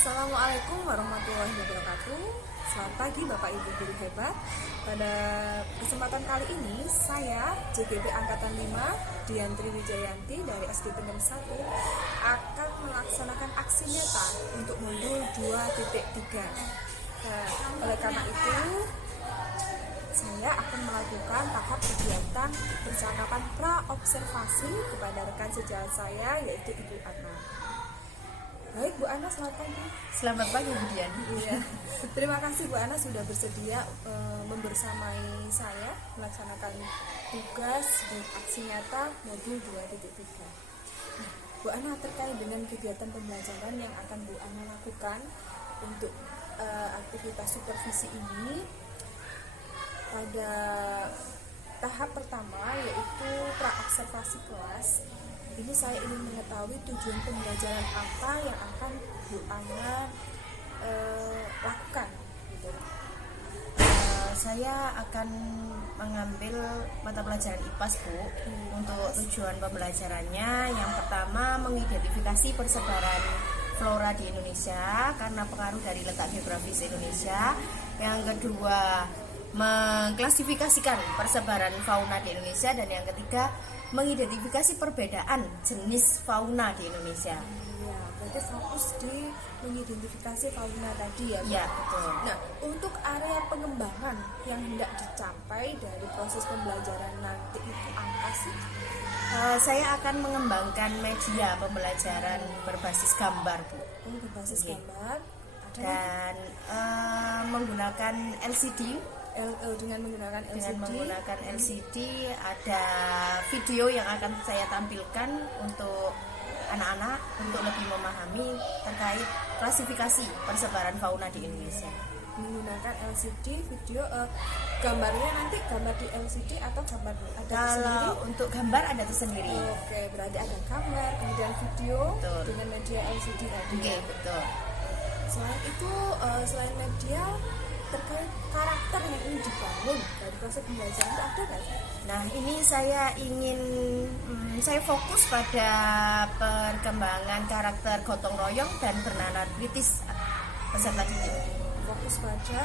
Assalamualaikum warahmatullahi wabarakatuh. Selamat pagi Bapak Ibu guru hebat. Pada kesempatan kali ini saya JGB Angkatan 5 Diantri Wijayanti dari SD Pendem 1 akan melaksanakan aksi nyata untuk modul 2.3. Oleh karena itu saya akan melakukan tahap kegiatan percakapan pra-observasi kepada rekan sejawat saya yaitu Ibu Ana. Baik Bu Ana, selamat pagi. Selamat pagi Bu Dian. Iya. Terima kasih Bu Ana sudah bersedia membersamai saya melaksanakan tugas dan aksi nyata modul 2.3. Bu Ana, terkait dengan kegiatan pembelajaran yang akan Bu Ana lakukan untuk aktivitas supervisi ini, pada tahap pertama yaitu pra-observasi kelas. Ini saya ingin mengetahui tujuan pembelajaran apa yang akan Bu Ana lakukan. Gitu. Saya akan mengambil mata pelajaran IPAS Bu. Untuk tujuan pembelajarannya, yang pertama mengidentifikasi persebaran flora di Indonesia karena pengaruh dari letak geografis Indonesia. Yang kedua, mengklasifikasikan persebaran fauna di Indonesia, dan yang ketiga mengidentifikasi perbedaan jenis fauna di Indonesia. Ya, berarti fokus di mengidentifikasi fauna tadi ya. Ya, betul. Nah, untuk area pengembangan yang hendak dicapai dari proses pembelajaran nanti itu apa sih? Saya akan mengembangkan media pembelajaran berbasis gambar Bu. Berbasis gambar. Dan menggunakan LCD. Dengan menggunakan LCD ada video yang akan saya tampilkan untuk anak-anak untuk lebih memahami terkait klasifikasi persebaran fauna di Indonesia. Menggunakan LCD video, gambarnya nanti gambar di LCD atau gambar ada tersendiri? Untuk gambar ada tersendiri. Oke, berarti ada gambar kemudian video. Betul. Dengan media LCD tadi. Oke, betul. Selain itu, selain media, terkait karakter yang ingin dibangun dari proses pembelajaran itu ada nggak? Nah, ini saya fokus pada perkembangan karakter gotong royong dan bernalar kritis peserta didik. Fokus pada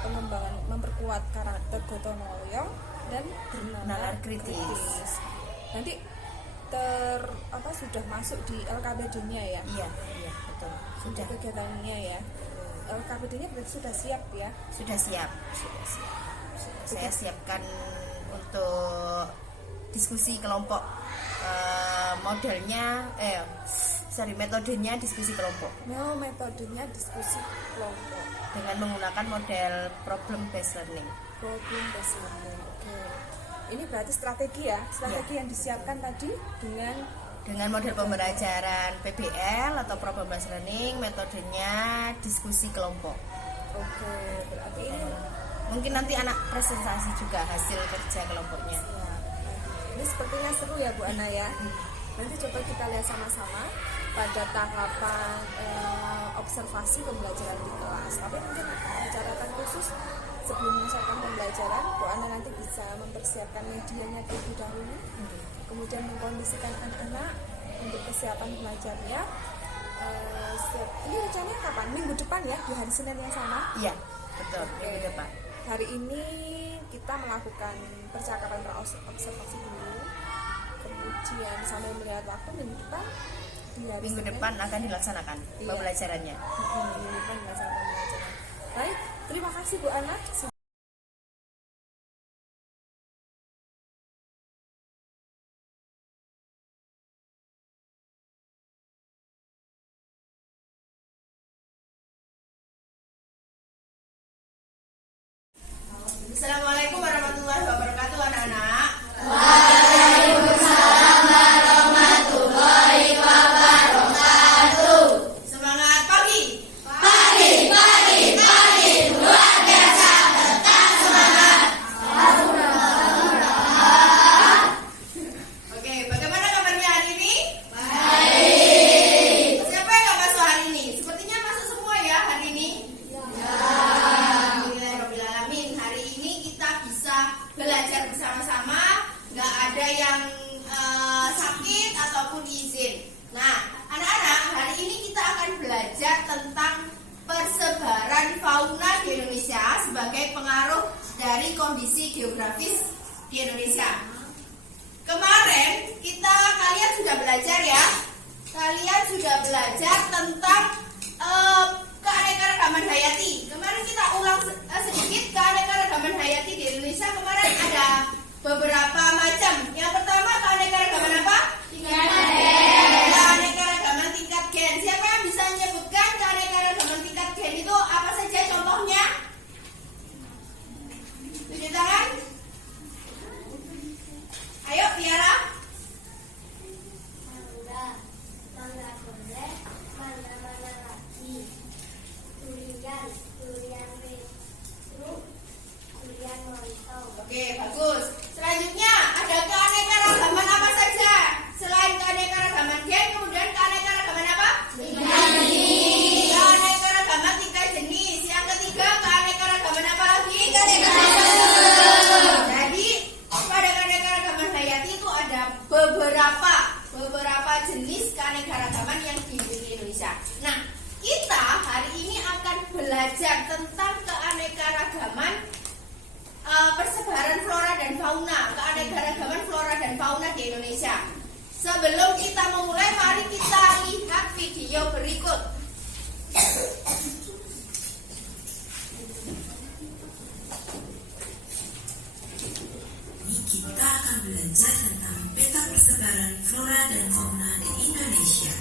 pengembangan memperkuat karakter gotong royong dan bernalar kritis. Nanti sudah masuk di LKPD-nya ya? Iya, betul. Sudah kegiatannya ya. LKPD-nya berarti sudah siap ya? Sudah siap. Saya siapkan untuk diskusi kelompok. Metodenya diskusi kelompok. Metodenya diskusi kelompok dengan menggunakan model problem based learning. Oke. Ini berarti strategi ya? Yang disiapkan tadi dengan model pembelajaran PBL atau problem based learning, metodenya diskusi kelompok. Oke, berarti ini mungkin nanti anak presentasi juga hasil kerja kelompoknya. Ini sepertinya seru ya Bu Ana ya. Nanti coba kita lihat sama-sama pada tahapan observasi pembelajaran di kelas. Tapi mungkin ada catatan khusus sebelum menyelesaikan pembelajaran, Bu Ana nanti bisa mempersiapkan medianya terlebih dahulu. Kemudian mengkondisikan anak-anak untuk kesiapan belajarnya. Ini rencananya kapan? Minggu depan ya, di hari Senin yang sama? Iya, betul. Minggu depan. Hari ini kita melakukan percakapan observasi dulu. Kemudian sambil melihat waktu minggu depan minggu depan akan dilaksanakan pembelajarannya. Minggu depan dilaksanakan pembelajaran. Baik, terima kasih Bu Ana. Assalamualaikum warahmatullahi wabarakatuh anak-anak. Waalaikumsalam warahmatullahi wabarakatuh. Semangat pagi. Pagi. Luar biasa, tetap semangat. Oke, bagaimana kabarnya hari ini? Baik. Siapa yang nggak masuk hari ini? Sepertinya masuk semua ya hari ini. Alhamdulillahirobbilalamin. Hari ini kita bisa belajar bersama-sama, nggak ada yang sakit ataupun izin. Nah, anak-anak, hari ini kita akan belajar tentang persebaran fauna di Indonesia sebagai pengaruh dari kondisi geografis di Indonesia. Kemarin kalian sudah belajar ya. Kalian sudah belajar tentang keanekaragaman hayati. Kemarin kita ulang sedikit keanekaragaman hayati di Indonesia. Kemarin ada beberapa macam. Yang pertama keanekaragaman apa? Tingkat gen. Keanekaragaman tingkat gen. Siapa yang bisa menyebutkan keanekaragaman tingkat gen itu apa saja contohnya? Tunjuk tangan. Ayo, Tiara. Mangga goreng, mangga lagi. Durian petruk, durian montong. Oke, bagus. Selanjutnya ada keanekaragaman apa saja? Selain keanekaragaman gen, kemudian keanekaragaman apa? Tingkat jenis. Keanekaragaman tingkat jenis. Yang ketiga keanekaragaman apa lagi? Jadi pada keanekaragaman hayati itu ada beberapa jenis keanekaragaman yang dimiliki Indonesia. Nah, kita hari ini akan belajar tentang keanekaragaman persebaran flora dan fauna, keanekaragaman flora dan fauna di Indonesia. Sebelum kita memulai, mari kita lihat video berikut. Ini kita akan belajar tentang peta persebaran flora dan fauna di Indonesia.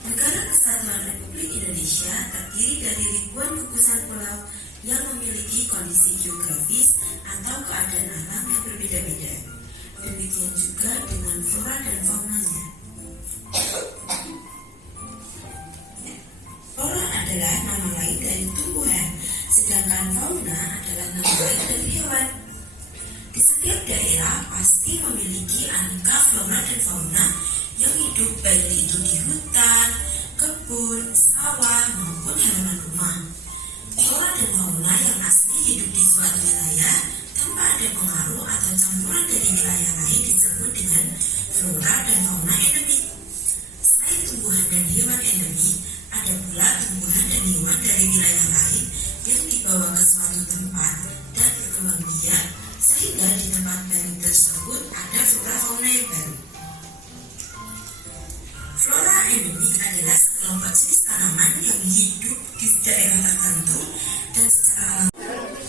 Negara Kesatuan Republik Indonesia terdiri dari ribuan gugusan pulau yang memiliki kondisi geografis atau keadaan alam yang berbeda-beda. Demikian juga dengan flora dan faunanya. Flora adalah nama lain dari tumbuhan, sedangkan fauna adalah nama lain dari hewan. Di setiap daerah pasti memiliki aneka flora dan fauna yang hidup baik itu di hutan, kebun, sawah maupun halaman rumah. Flora dan fauna yang asli hidup di suatu wilayah tanpa ada pengaruh atau campuran dari wilayah lain disebut dengan flora dan fauna endemik. Selain tumbuhan dan hewan endemik, ada pula tumbuhan dan hewan dari wilayah lain yang dibawa ke suatu tempat dan berkembang biak sehingga di tempat baru tersebut ada flora fauna yang baru. Flora endemik adalah sekelompok jenis tanaman yang hidup di daerah tertentu dan secara alami.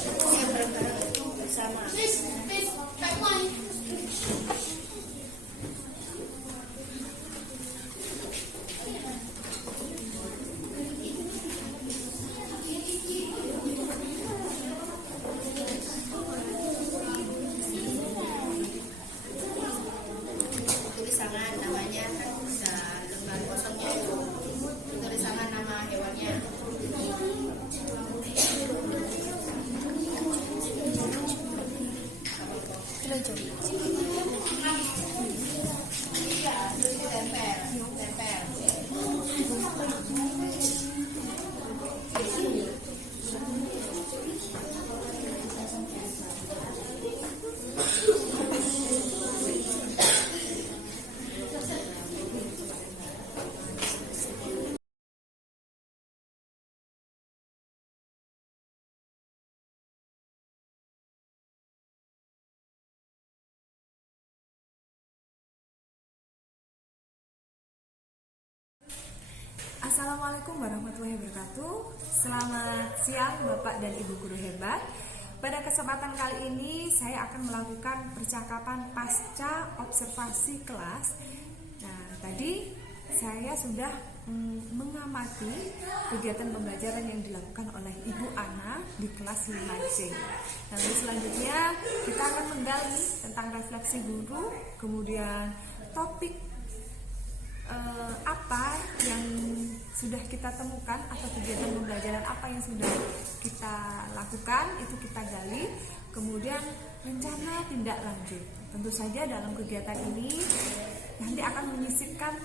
Tulisangan namanya kan bisa lembar kosongnya itu. Tulisangan nama hewannya. Iya, terus tempel. Assalamualaikum warahmatullahi wabarakatuh. Selamat siang Bapak dan Ibu guru hebat. Pada kesempatan kali ini saya akan melakukan percakapan pasca observasi kelas. Nah, tadi saya sudah mengamati kegiatan pembelajaran yang dilakukan oleh Ibu Ana di kelas 5C. Lalu selanjutnya kita akan menggali tentang refleksi guru, kemudian topik apa yang sudah kita temukan atau kegiatan pembelajaran apa yang sudah kita lakukan itu kita gali, kemudian rencana tindak lanjut. Tentu saja dalam kegiatan ini nanti akan menyisipkan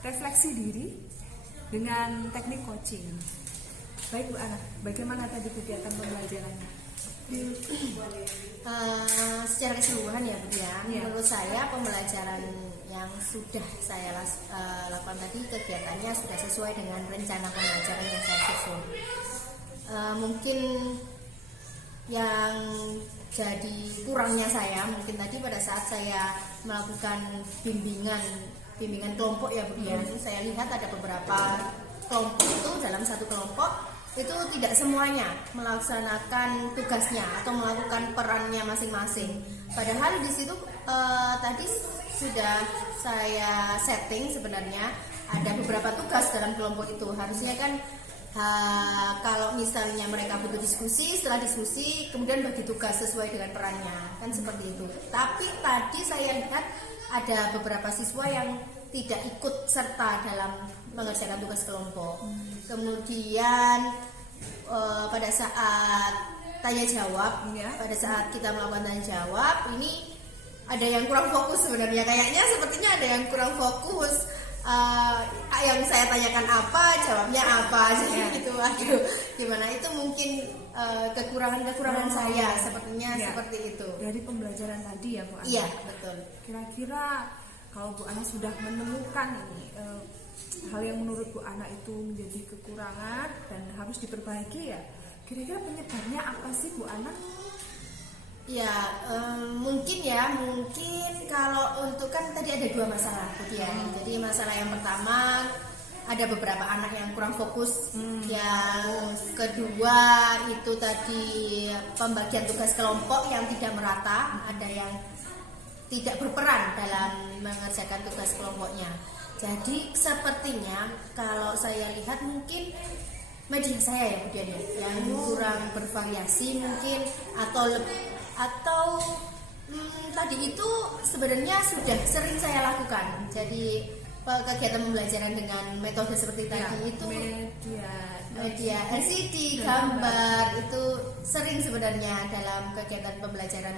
refleksi diri dengan teknik coaching. Baik Bu Ana, bagaimana tadi kegiatan pembelajarannya? Secara keseluruhan ya Bu ya, menurut saya pembelajaran yang sudah saya lakukan tadi kegiatannya sudah sesuai dengan rencana pembelajaran yang saya susun. Mungkin yang jadi kurangnya saya mungkin tadi pada saat saya melakukan bimbingan kelompok ya Bu ya, saya lihat ada beberapa kelompok itu dalam satu kelompok itu tidak semuanya melaksanakan tugasnya atau melakukan perannya masing-masing. Padahal di situ tadi sudah saya setting sebenarnya ada beberapa tugas dalam kelompok itu. Harusnya kan kalau misalnya mereka butuh diskusi, setelah diskusi kemudian bagi tugas sesuai dengan perannya, kan seperti itu. Tapi tadi saya lihat ada beberapa siswa yang tidak ikut serta dalam mengerjakan tugas kelompok. Kemudian pada saat tanya jawab, pada saat kita melakukan tanya jawab, ini ada yang kurang fokus sebenarnya. Kayaknya sepertinya ada yang kurang fokus. Yang saya tanyakan apa, jawabnya apa, jadi gitu. Aduh, gimana itu mungkin kekurangan saya sepertinya seperti itu. Dari pembelajaran tadi ya Bu Ana. Iya betul. Kira-kira kalau Bu Ana sudah menemukan ini hal yang menurut Bu Ana itu menjadi kekurangan dan harus diperbaiki ya, kira-kira penyebabnya apa sih Bu Ana? Ya mungkin kalau untuk kan tadi ada dua masalah Bu Dian. Jadi masalah yang pertama ada beberapa anak yang kurang fokus, yang kedua itu tadi pembagian tugas kelompok yang tidak merata, ada yang tidak berperan dalam mengerjakan tugas kelompoknya. Jadi sepertinya kalau saya lihat mungkin media saya ya Bu Dian yang kurang bervariasi mungkin atau tadi itu sebenarnya sudah sering saya lakukan. Jadi kegiatan pembelajaran dengan metode seperti tadi itu media LCD, gambar itu sering sebenarnya dalam kegiatan pembelajaran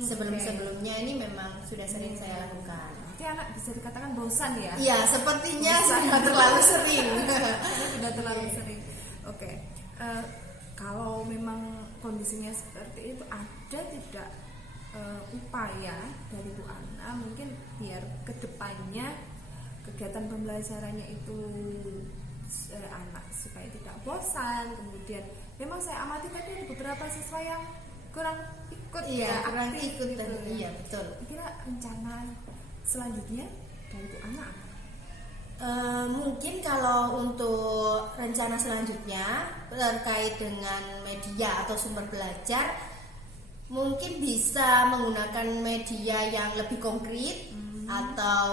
sebelum-sebelumnya ini memang sudah sering saya lakukan. Berarti anak bisa dikatakan bosan ya? Iya, sepertinya sudah terlalu sering. Sudah terlalu sering. Oke. Kalau memang kondisinya seperti itu, ada tidak upaya dari Bu Ana mungkin biar kedepannya kegiatan pembelajarannya itu anak supaya tidak bosan. Kemudian memang saya amati tadi ada beberapa siswa yang kurang ikut, kurang ikut gitu. Iya betul. Kira rencana selanjutnya dari Bu Ana apa? Mungkin kalau untuk rencana selanjutnya terkait dengan media atau sumber belajar, mungkin bisa menggunakan media yang lebih konkret atau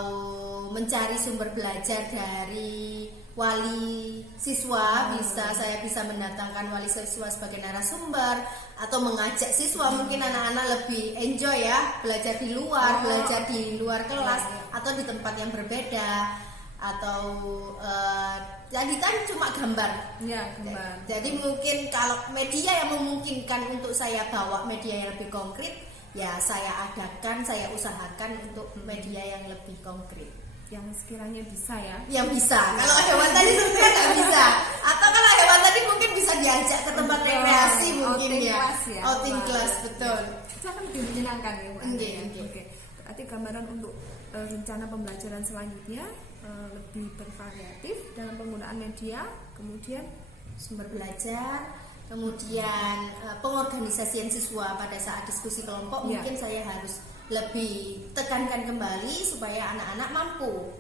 mencari sumber belajar dari wali siswa. Saya bisa mendatangkan wali siswa sebagai narasumber atau mengajak siswa, mungkin anak-anak lebih enjoy ya belajar di luar kelas atau di tempat yang berbeda, atau jadi kan cuma gambar. Jadi mungkin kalau media yang memungkinkan untuk saya bawa media yang lebih konkret, ya saya usahakan untuk media yang lebih konkret. Yang sekiranya bisa ya? Yang bisa. Kalau hewan tadi sebenarnya nggak bisa. Atau kalau hewan tadi mungkin bisa diajak ke tempat rekreasi mungkin outing class, betul. Itu akan lebih menyenangkan ya Bu. Oke. Berarti gambaran untuk rencana pembelajaran selanjutnya lebih bervariatif dalam penggunaan media, kemudian sumber belajar, kemudian pengorganisasian siswa pada saat diskusi kelompok. Mungkin saya harus lebih tekankan kembali supaya anak-anak mampu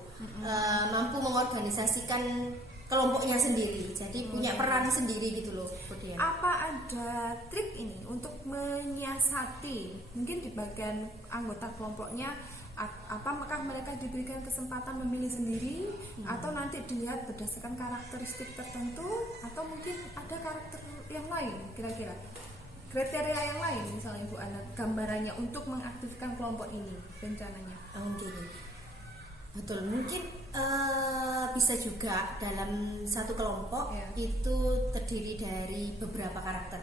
mengorganisasikan kelompoknya sendiri, jadi punya peran sendiri gitu loh. Apa ada trik ini untuk menyiasati mungkin di bagian anggota kelompoknya? Apakah mereka diberikan kesempatan memilih sendiri atau nanti dilihat berdasarkan karakteristik tertentu, atau mungkin ada karakter yang lain, kira-kira kriteria yang lain misalnya Bu Ana gambarannya untuk mengaktifkan kelompok ini rencananya? Betul, mungkin bisa juga dalam satu kelompok itu terdiri dari beberapa karakter.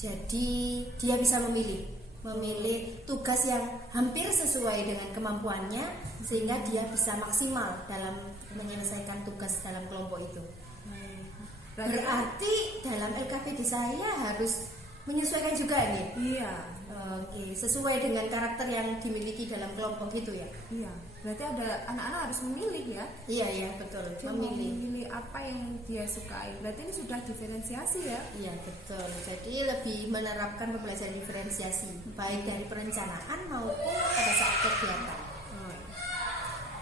Jadi dia bisa memilih tugas yang hampir sesuai dengan kemampuannya sehingga dia bisa maksimal dalam menyelesaikan tugas dalam kelompok itu. Berarti dalam LKPD saya harus menyesuaikan juga nih. Iya. Oke, sesuai dengan karakter yang dimiliki dalam kelompok gitu ya. Iya, berarti ada anak-anak harus memilih ya. Iya betul, Dia mau memilih. memilih apa yang dia sukai. Berarti ini sudah diferensiasi ya. Iya betul. Jadi lebih menerapkan pembelajaran diferensiasi baik dari perencanaan maupun pada saat kegiatan.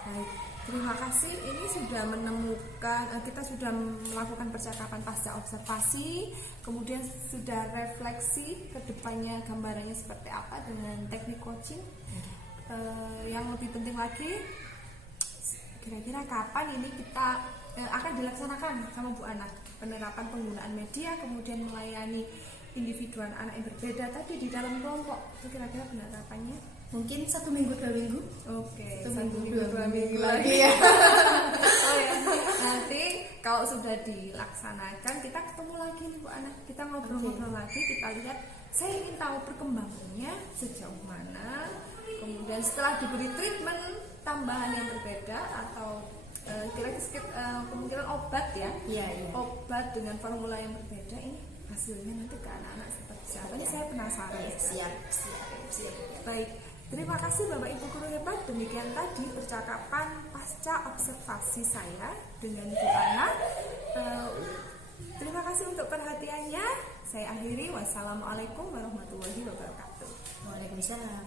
Baik, terima kasih. Ini sudah menemukan, kita sudah melakukan percakapan pasca observasi, kemudian sudah refleksi ke depannya gambarannya seperti apa dengan teknik coaching. Yang lebih penting lagi, kira-kira kapan ini kita akan dilaksanakan sama Bu Ana penerapan penggunaan media, kemudian melayani individuan anak yang berbeda tadi di dalam kelompok. Itu kira-kira penerapannya? Mungkin 1 minggu 2 minggu. Oke, 1 1 minggu 2 minggu lagi lagi. ya. Oh ya, nanti kalau sudah dilaksanakan kita ketemu lagi nih Bu Ana. Kita ngobrol-ngobrol lagi, kita lihat. Saya ingin tahu perkembangannya sejauh mana. Kemudian setelah diberi treatment tambahan yang berbeda atau kira-kira kemungkinan obat ya. Iya. Obat dengan formula yang berbeda, ini hasilnya nanti ke anak-anak seperti apa? Ini saya penasaran. Siap. Baik, terima kasih Bapak Ibu guru hebat. Demikian tadi percakapan pasca observasi saya dengan Bu Ana. Terima kasih untuk perhatiannya. Saya akhiri. Wassalamualaikum warahmatullahi wabarakatuh. Waalaikumsalam.